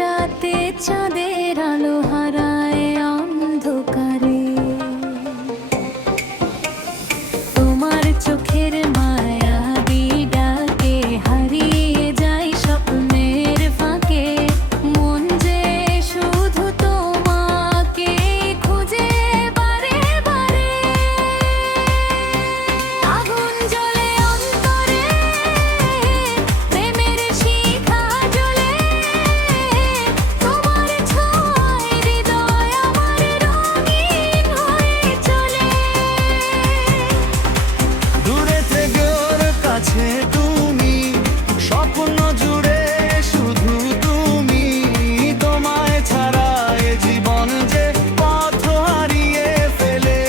রাতে চাঁদের আলো হারায় অন্ধকারে, তোমার চোখের মায়াবী ডাকে হারিয়ে যায় স্বপ্নের ফাঁকে। মন যে শুধু তোমাকে খুঁজে বারে বারে, আগুন জ্বলে অন্তরে, প্রেমের শিখা জ্বলে, তোমার ছোঁয়ায় হৃদয় আমার রঙিন হয়ে চলে। দূরে থেকে ওর কাছে তুমি, স্বপ্ন জুড়ে শুধু তুমি। তোমায় ছাড়া এ জীবন যে পথ হারিয়ে ফেলে।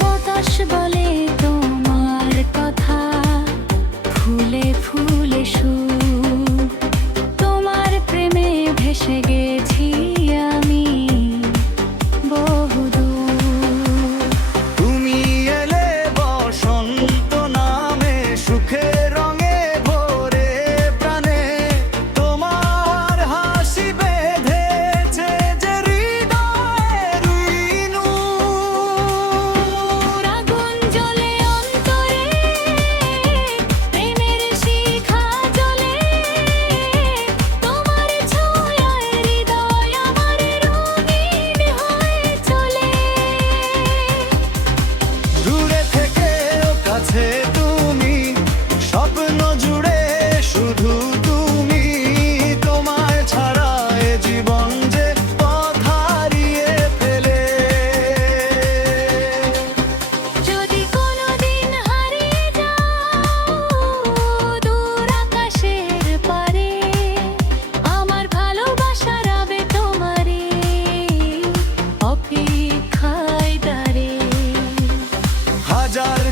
বাতাস বলে তোমার কথা, ফুলে ফুলে সুর, তোমার প্রেমে ভেসে গেছি আমি বহুদূর। তুমি এলে বসন্ত নামে, সুখের রঙে ভরে প্রাণে। তোমার হাসি বেঁধেছে যে হৃদয়ের নূর। আগুন জ্বলে অন্তরে, প্রেমের শিখা জ্বলে, তোমার ছোঁয়ায় হৃদয় আমার রঙিন হয়ে চলে। দূরে থেকে কাছে তুমি, স্বপ্ন জুড়ে শুধু তুমি। তোমায় ছাড়া এ জীবন যে পথ হারিয়ে ফেলে। যদি কোনোদিন হারিয়ে যাও দূর আকাশের পারে, আমার ভালোবাসা রবে তোমারে অপেক্ষায় দাঁড়ে। হাজার